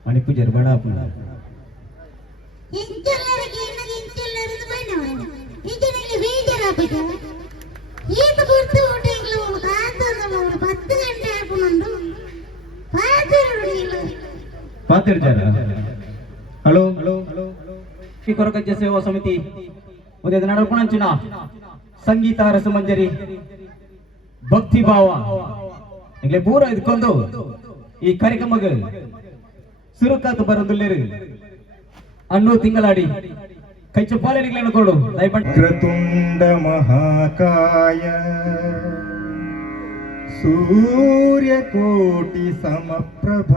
ಮಣಿಪೂಜರ್ ಬಡ హలో ఈ కొరకజ్జ సేవా సమితి ఉదయ నడపణంచిన ಸಂಗೀತ ರಸಮಂಜರಿ ಭಕ್ತಿ ಭಾವ ಈಗಲೇ ಪೂರ ಇದ್ಕೊಂಡು ಈ ಕಾರ್ಯಕ್ರಮಕ್ಕೆ ಸುರುಕಾತು ಬರೋದಿಲ್ಲ ಅನ್ನೋ ತಿಂಗಳಾಡಿ ಕೈ ಚಪ್ಪಾಳೆಗಳನ್ನು ಕೊಡು ವಕ್ರತುಂಡ ಮಹಾಕಾಯ ಸೂರ್ಯಕೋಟಿ ಸಮಪ್ರಭ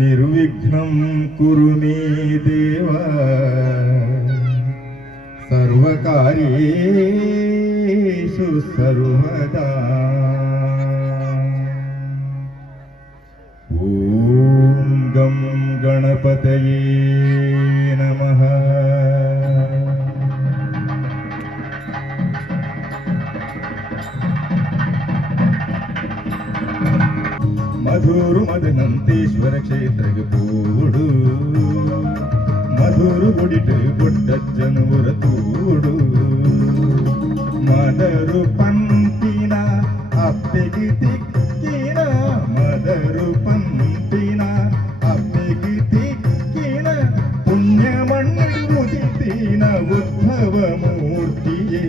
ನಿರ್ವಿಘ್ನಂ ಕುರು ಮೇ ದೇವ ಸರ್ವಕಾರ್ಯೇಷು ಸರ್ವದಾ. ಓಂ ಗಂ ಗಣಪತಯೇ ನಮಃ. ಮಧುರು ಮದನಂತೇಶ್ವರ ಕ್ಷೇತ್ರಕ್ಕೆ ಪೋಡು, ಮಧುರು ಗುಡಿಟು ಬೊಡ್ಡಜ್ಜನವರ ತೂಡು, ಮದರು ಪಂಪಿನ ಅಪ್ಪೆಗೆ ತಿಕ್ಕಿನ, ಮದರು ಪಂಪಿನ ಅಪ್ಪೆಗೆ ತಿಕ್ಕಿನ, ಪುಣ್ಯ ಮಣ್ಣು ಮುದಿತಿನ ಉದ್ಭವ ಮೂರ್ತಿಯೇ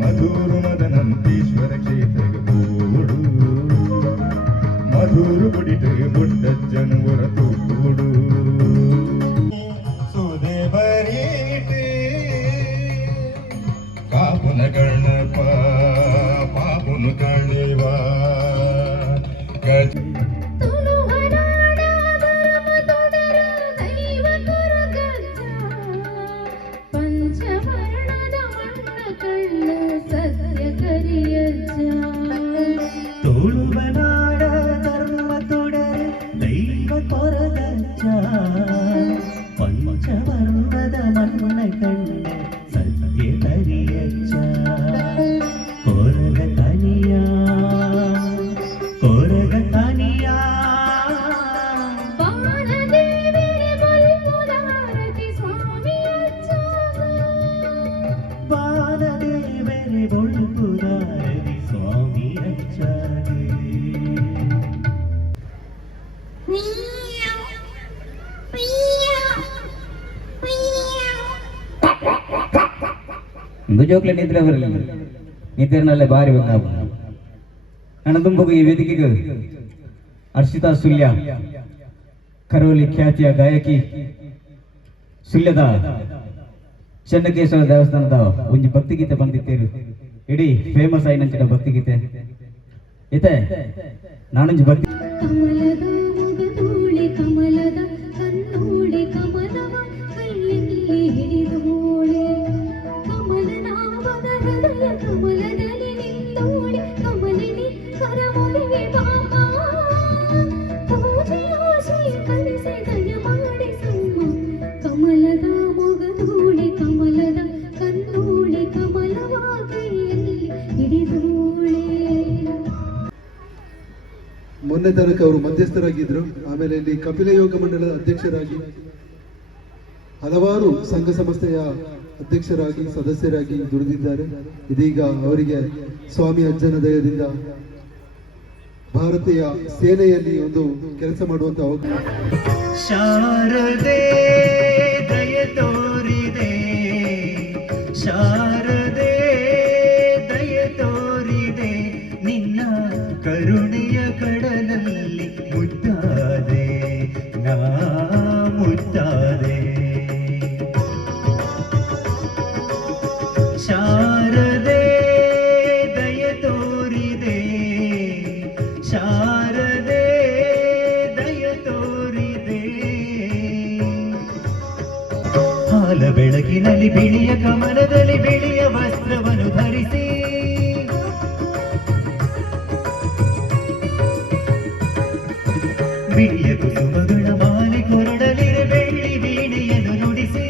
ಮಧುರು ಮದನಂತೇಶ್ವರ ಕ್ಷೇತ್ರಕ್ಕೆ ಪೋಡು, ಮಧುರು ಗುಡಿಟು ಬೊಡ್ಡಜ್ಜನವರ ತೂಡು. ಸುದೇವರೀಟೆ ಕಾಪುನ ಗಣಪ ಪಾಪುನು ಕಣಿವ ಗಜ ತೋಳುವನಾಡ ಧರ್ಮ ತೊಡರೆ ದೈವ ಕೊರಗಜ್ಜ, ಪಂಚವರ್ಣದ ಮಣ್ಣ ಕಣ್ಣ ಸತ್ಯ ಕರಿಯಜ್ಜ, ಕೊರಗ ತನಿಯ ಕೊರಗ ತನಿಯ ಬಾಲದೇವರೆ ಬೊಳ್ಪುದಾರದಿ ಸ್ವಾಮಿ ಅಜ್ಜಾಗೆ. ಜೋಕ್ಲೆ ನಿದ್ರೆ ಬರಲಿಲ್ಲ, ನಿದ್ರೆನಲ್ಲೇ ಬಾರಿ ಬಂದ ನನ್ನ ತುಂಬುಗು ಈ ವೇದಿಕೆಗೆ ಹರ್ಷಿತಾ ಸುಲ್ಯ, ಕರೋಲಿ ಖ್ಯಾತಿಯ ಗಾಯಕಿ ಸುಲ್ಯದ ಚನ್ನಕೇಶವ ದೇವಸ್ಥಾನದ ಒಂದು ಭಕ್ತಿಗೀತೆ ಬಂದಿತ್ತೇರು, ಇಡೀ ಫೇಮಸ್ ಆಯ್ನಂಚಿನ ಭಕ್ತಿಗೀತೆ ಇತೆ. ನಾನೊಂದು ಭಕ್ತಿ ಕಮಲದ ಮುಗದೋಳೆ ಕಮಲದ ಕಣ್ಣೋಳೆ ಕಮಲವ ಕೈಯಲ್ಲಿ ಹಿಡಿದೋಳೆ, ಕಮಲನಾಮದ ಹೃದಯ ಕಮಲದಲ್ಲಿ ನಿಂತೋಳೆ, ಕಮಲಿನಿ ಕರಮೊಳಗೆ ಬಾಮ ಪೂಜೆಯ ಶ್ರೀ ಕಲಿಸೆ ದಯ ಮಾಡಿಸಮ್ಮ. ಕಮಲದ ಮೊಗದೋಳೆ ಕಮಲದ ಕಣ್ಣೋಳೆ ಕಮಲವ ಕೈಯಲ್ಲಿ ಹಿಡಿದೋಳೆ. ಮೊನ್ನೆ ತನಕ ಅವರು ಮಧ್ಯಸ್ಥರಾಗಿದ್ದರು, ಆಮೇಲೆ ಇಲ್ಲಿ ಕಪಿಲ ಯೋಗ ಮಂಡಳದ ಅಧ್ಯಕ್ಷರಾಗಿ ಹಲವಾರು ಸಂಘ ಸಂಸ್ಥೆಯ ಅಧ್ಯಕ್ಷರಾಗಿ ಸದಸ್ಯರಾಗಿ ದುಡಿದಿದ್ದಾರೆ. ಇದೀಗ ಅವರಿಗೆ ಸ್ವಾಮಿ ಅಜ್ಜನ ದಯದಿಂದ ಭಾರತೀಯ ಸೇನೆಯಲ್ಲಿ ಒಂದು ಕೆಲಸ ಮಾಡುವಂತ ಅವಕಾಶ. ಶಾರದೆ ದಯ ತೋರಿದೆ, ಶಾರದೆ ದಯ ತೋರಿದೆ, ನಿನ್ನ ಕರುಣೆಯ ಕಡಲಲ್ಲಿ ಮುದ್ದಾದೆ ನಾ ಮುದ್ದಾದೆ. ಶಾರದೆ ದಯ ತೋರಿದೆ, ಶಾರದೆ ದಯ ತೋರಿದೆ. ಹಾಲ ಬೆಳಕಿನಲ್ಲಿ ಬಿಳಿಯ ಕಮಲದಲ್ಲಿ ಬಿಳಿಯ ವಸ್ತ್ರವನ್ನು ಧರಿಸಿ, ಬಿಳಿಯ ಕುಸುಮಗಳ ಮಾಲೆ ಕೊರಡಲಿರೆ ಬೆಳ್ಳಿ ವೀಣೆಯನ್ನು ನುಡಿಸಿ,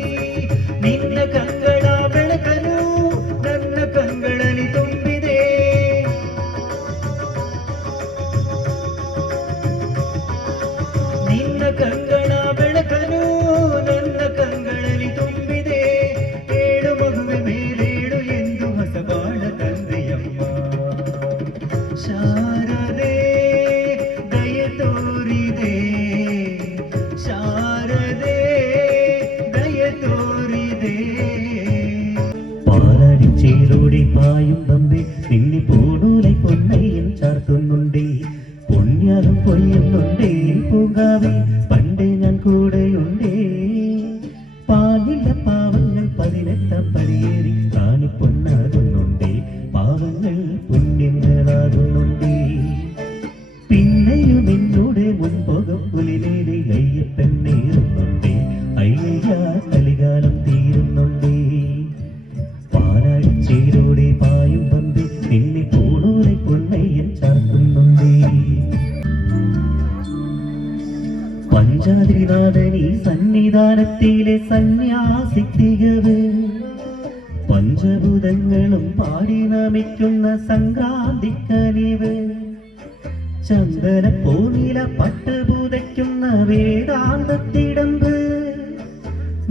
ನಿನ್ನ ಕಂಗಳ ಬೆಳಕನು ನನ್ನ ಕಂಗಳಲ್ಲಿ ತುಂಬಿದೆ. ನಿನ್ನ ಕಂಗಳ ಬೆಳಕನು ನನ್ನ ಕಂಗಳಲ್ಲಿ ತುಂಬಿದೆ. ಏಳು ಮಗುವೆ ಮೇಲೇಳು ಎಂದು ಹೊಸ ಬಾಳ ತಂದೆಯಮ್ಮ. ಶಾರದೆ ದಯ ತೋರಿದೆ, ಶಾರದೆ ദയ തോരിതേ. പാലാടി ചേരോടി പായും തമ്പി നിന്നി പോടൂലൈ പൊന്നയ്യൻ ചാർത്തുന്നുണ്ടേ. പൊന്യാലും പൊയ്യുന്നുണ്ടേ പൂങ്കാവി പണ്ടേ ഞാൻ കൂടെയുണ്ടേ. പാലില്ല പാവങ്ങൾ 18 പടിയേറി റാണി പൊന്നാകുന്നുണ്ടേ. പാവങ്ങൾ പുണ്യങ്ങളാകുന്നുണ്ടേ. പിന്നെയും എന്നോട് മുൻപോകും പുലിനേലി അയ്യപ്പൻ നേരുന്നുണ്ടേ. അയ്യ കലികാലം തീരുന്നുണ്ടേ. പാലാടി ചേരോടെ പായും പമ്പി നിന്നെ പോണൂരെ പൊന്നയ്യൻ ചാർത്തുന്നുണ്ടേ. പഞ്ചാതിരിനാഥനീ സന്നിധാനത്തിലെ സന്യാസിത്തികവ്, പഞ്ചഭൂതങ്ങളും പാടി നമിക്കുന്ന സംക്രാന്തിക്കനിവ്, ചന്ദന പൂനില പട്ടുപൂതയ്ക്കുന്ന വേദാന്തത്തിടമ്പ്,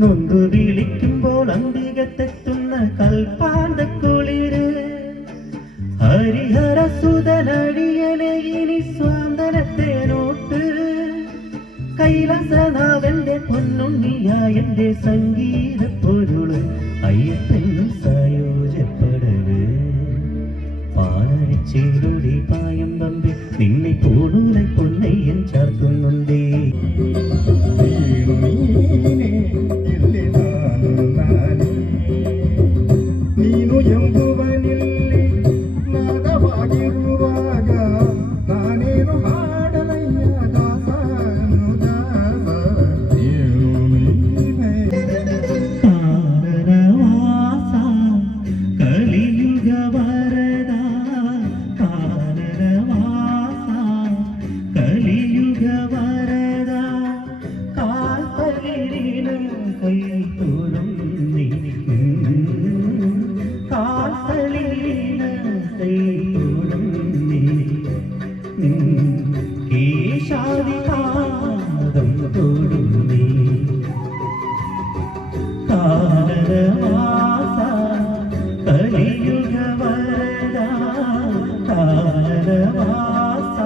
നൊന്തു വിളിക്കുമ്പോൾ അന്തികത്തെത്തുന്ന കൽപ്പാന്തക്കുളിര്, ഹരിഹര സുതനടിയനെ ഇനി സ്വാന്തനത്തെ നോട്ട്, കൈലാസനാഥന്റെ പൊന്നുണ്ണിയായന്റെ സംഗീത പൊരുള്, അയ്യപ്പൻ സായോജപ്പടവ്. പാലരിച്ചേരുടെ പായം തമ്പി നിന്നെ പോടൂലെ പൊന്നയ്യൻ ചാർത്തുന്നുണ്ടേ. ಇಲ್ಲಿ ನಾನೇ ನೀನು ಎಂಬುವನಿಲ್ಲಿ ನಾದವಾಗಿರುವಾಗ ನಾನೇನು ಹಾಡಲಯ್ಯ ದಾಸನು ದಾಸ ನೀನು ನೀನೇ. ಕಾನನವಾಸ ಕಲಿಯುಗ ವರದ, ಕಾನನವಾಸ ಕಲಿಯುಗ ವರದ, കാൽത്തളിരിനും കൈത്തോടും നീ, കാൽത്തളിരിനും കൈത്തോടും നീ, കേശാദിപാദം തോടും നീ. കാനനവാസ കലിയുഗ വരദ, കാനനവാസ.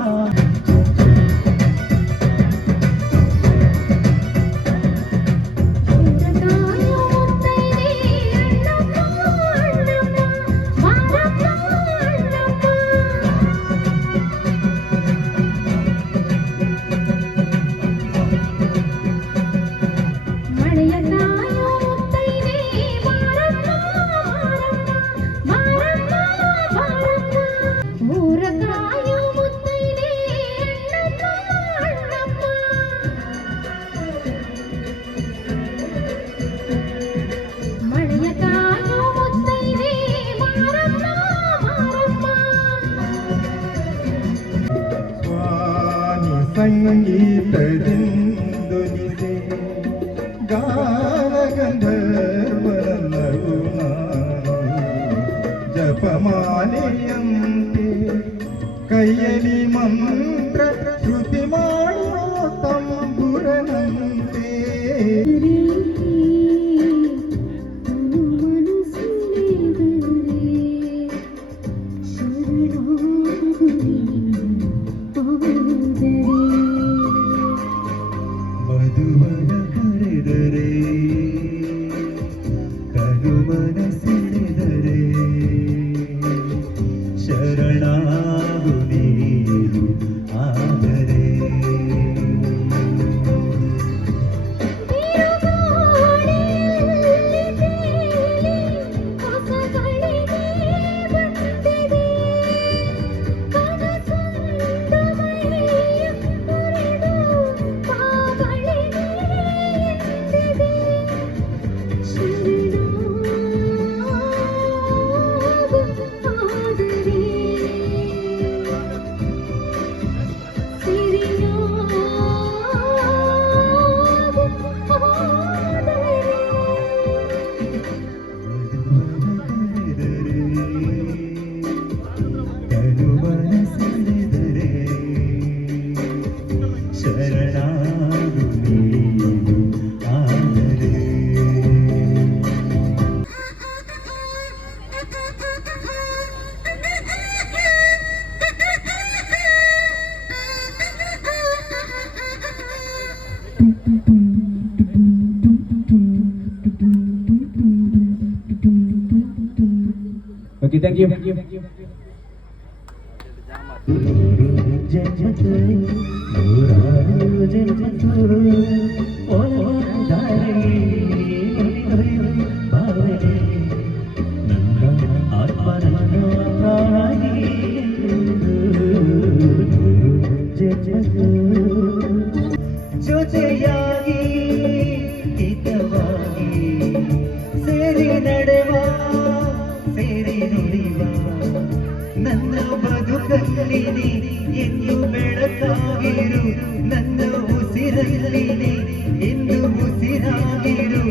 ಸಂಗೀತದಿಂದೊಲಿದೆ ಗಾನಗಂಧರ್ವನಲ್ಲೂ ನಾನು, ಜಪಮಾಲೆಯಂತೆ ಕೈಯಲ್ಲಿ ಮಂತ್ರ ಶ್ರುತಿ ಮಾಡುವ ತಂಬುರನಂತೆ. ತನು ಮನಸೆಳೆದರೆ ಶರಣಾಗು ನೀನು ಆದರೆ ತನು ಮನಸೆಳೆದರೆ ಶರಣಾಗು ನೀನು ಆದರೆ ಓಕೆ, ಥ್ಯಾಂಕ್ ಯು. ಜನ್ಮತು ನೂರಾರು ಜನ್ಮತು ದಾರಿ ಬಾರಲಿ ನನ್ನ ಆತ್ಮ ನನ್ನ ಪ್ರಾಣಿ ಜನ್ಮತು ಜೊತೆಯಾಗಿ ಹಿತವಾಗಿ ಸೇರಿ ನಡೆವ ಸೇರಿ ನುಡಿವ ನನ್ನ ಬದುಕಲ್ಲಿ ಎಂದು ಬೆಳಕಾಗಿರು ನನ್ನ ಉಸಿರಲ್ಲಿ ಎಂದು ಉಸಿರಾಗಿರು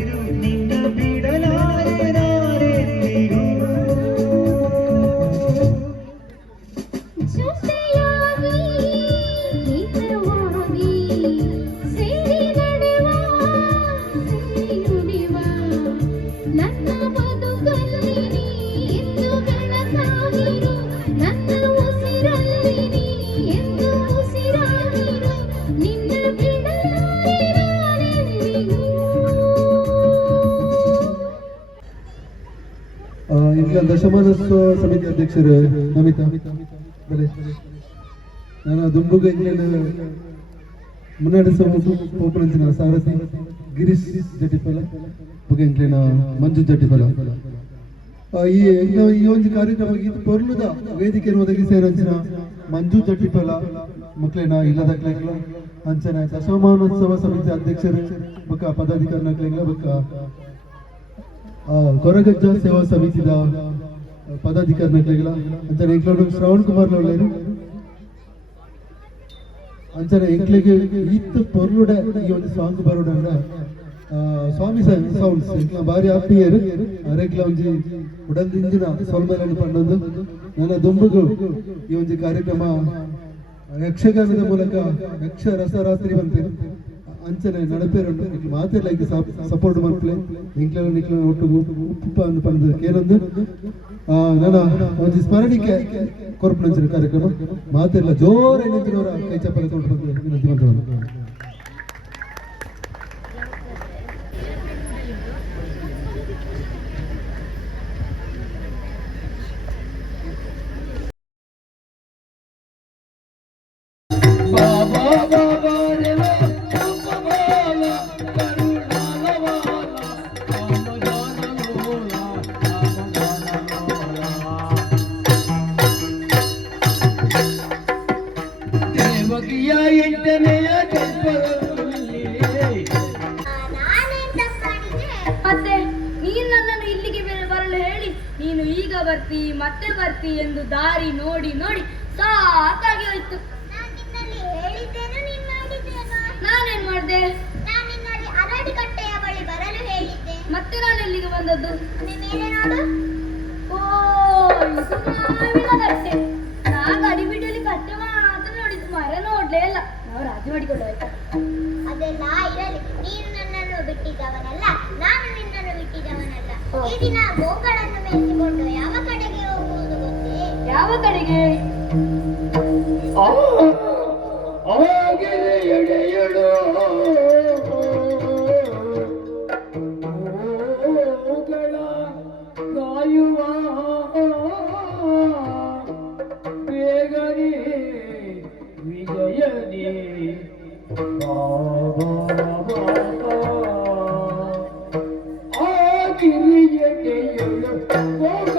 ನಿನ್ನ ಬಿಡಲಾರೆ ನಾರೆಂದಿಗೂ ಜೊತೆಯಾಗಿ ಹಿತವಾಗಿ ಸೇರಿ ನಡೆವ ಸೇರಿ ನುಡಿವ ನನ್ನ ಬದುಕಲ್ಲಿ ನೀ ಎಂದು ಬೆಳಕಾಗಿರು ನನ್ನ ಉಸಿರಲ್ಲಿ ನೀ ಎಂದು ಉಸಿರಾಗಿರು ನಿನ್ನ ಬಿಡಲಾರೆ ನಾನೆಂದಿಗೂ. ಈಗ ದಶಮಾನೋತ್ಸವ ಸಮಿತಿ ಅಧ್ಯಕ್ಷರು ನಮಿತಾ ಬಲೆ ನಾನು ದುಂಬುಗ ಇಂಗ್ಲೆಂಡ್ ಮುನ್ನಡೆಸುವ ಓಪನಂಚಿನ ಸಾರಥಿ ಗಿರೀಶ್ ಜಟಿಪಲ ಬುಗೆ ಇಂಗ್ಲೆಂಡ್ ಮಂಜು ಜಟಿಪಲ ಈ ಒಂದು ಕಾರ್ಯಕ್ರಮ ಇದು ಪೊರ್ಲುದ ವೇದಿಕೆಯನ್ನು ಒದಗಿಸಿರಂಚಿನ ಮಂಜು ಜಟಿಪಲ ಮಕ್ಕಳೇನ ಇಲ್ಲದ ಕ್ಲೆಗ್ಲ ಅಂಚನ ದಶಮಾನೋತ್ಸವ ಸಮಿತಿ ಅಧ್ಯಕ್ಷರು ಬೊಕ್ಕ ಪದಾಧಿಕಾರಿನ ಕ್ಲೆಗ್ಲ ಬೊಕ್ಕ ಕೊರಗಜ್ಜ ಸೇವಾ ಸಮಿತಿದ ಪದಾಧಿಕಾರಿಗಳ ಅಂಚನೆ ಎಂಕ್ಲೋಡು ಶ್ರವಣ್ ಕುಮಾರ್ ಒಳ್ಳೆಯರು ಅಂಚನೆ ಎಂಕ್ಲಿಗೆ ಈತ್ ಪೊರ್ಲುಡೆ ಈ ಒಂದು ಸಾಂಗ್ ಬರೋಡಂಡ ಸ್ವಾಮಿ ಸೌಂಡ್ಸ್ ಎಂಕ್ಲ ಬಾರಿ ಹ್ಯಾಪಿಯರು ಅರೆಕ್ಲ ಒಂಜಿ ಉಡಲ್ದಿಂಜಿನ ಸೊಲ್ಮೇಲನ್ನು ಪಂಡೊಂದು ನನ್ನ ದುಂಬುಗು ಈ ಒಂದು ಕಾರ್ಯಕ್ರಮ ಯಕ್ಷಗಾನದ ಮೂಲಕ ಯಕ್ಷ ರಸರಾತ್ರಿ ಬಂತೆ ಅಂಚನೆ ನಡಪೇರುಂಡು ಮಾತೆಲ್ಲ ಈಗ ಸಪೋರ್ಟ್ ಮಾಡ್ಕೊಳ್ಳಿ ಇಂಕ್ಲ ನಿಕ್ಲ ಒಟ್ಟು ಉಪ್ಪ ಅಂದು ಪಂದು ಕೇನೊಂದು ನನ್ನ ಒಂದು ಸ್ಮರಣಿಕೆ ಕೊರ್ಪುನಂಚಿನ ಕಾರ್ಯಕ್ರಮ ಮಾತೆಲ್ಲ ಜೋರ ನೆಂಚಿನವರ ಕೈ ಚಪ್ಪಲಿ ತೊಗೊಂಡು ಬಂದು ವಿನಂತಿ ಮಾಡ್ತಾರೆ. ಮತ್ತೆ ನೀನು ನನ್ನನ್ನು ಇಲ್ಲಿಗೆ ಬರಲು ಹೇಳಿ ನೀನು ಈಗ ಬರ್ತಿ ಮತ್ತೆ ಬರ್ತಿ ಎಂದು ದಾರಿ ನೋಡಿ ನೋಡಿ ಸಾಕಾಗಿ ಹೋಯ್ತು. ನಾನೇನ್ ಮಾಡಿದೆ? ಅರಡಿಕಟ್ಟೆಯ ಬಳಿ ಬರಲು ಹೇಳಿದ್ದೆ. ಮತ್ತೆ ನಾನು ಎಲ್ಲಿಗೆ ಬಂದದ್ದು? ಓ, ಇದು ಮಾವಿನ ಕಟ್ಟೆ. ನಾನು ಅಡಿಬಿಡಿಯಲ್ಲಿ ಕಟ್ಟೆ ಮಾತ್ರ ನೋಡಿದ್ದು, ಮರ ನೋಡ್ಲೇ ಇಲ್ಲ. ನಾವು ರಾಜಿ ಮಾಡಿಕೊಂಡು ಆಯ್ತಾ? ಅದೆಲ್ಲ ಇರಲಿ, ನೀನು ನನ್ನನ್ನು ಬಿಟ್ಟಿದ್ದವನಲ್ಲ, ನಾನು ನಿನ್ನನ್ನು ಬಿಟ್ಟಿದ್ದವನಲ್ಲ. ಈ ದಿನ ಗೋಗಳನ್ನು ಮೇಯಿಸಿಕೊಂಡು ಯಾವ ಕಡೆಗೆ ಹೋಗುವುದು ಗೊತ್ತೇ? ಯಾವ ಕಡೆಗೆ? ಎಡೆಯಳು ಕಿರಿಯದೆಯಳು ಹೋಗ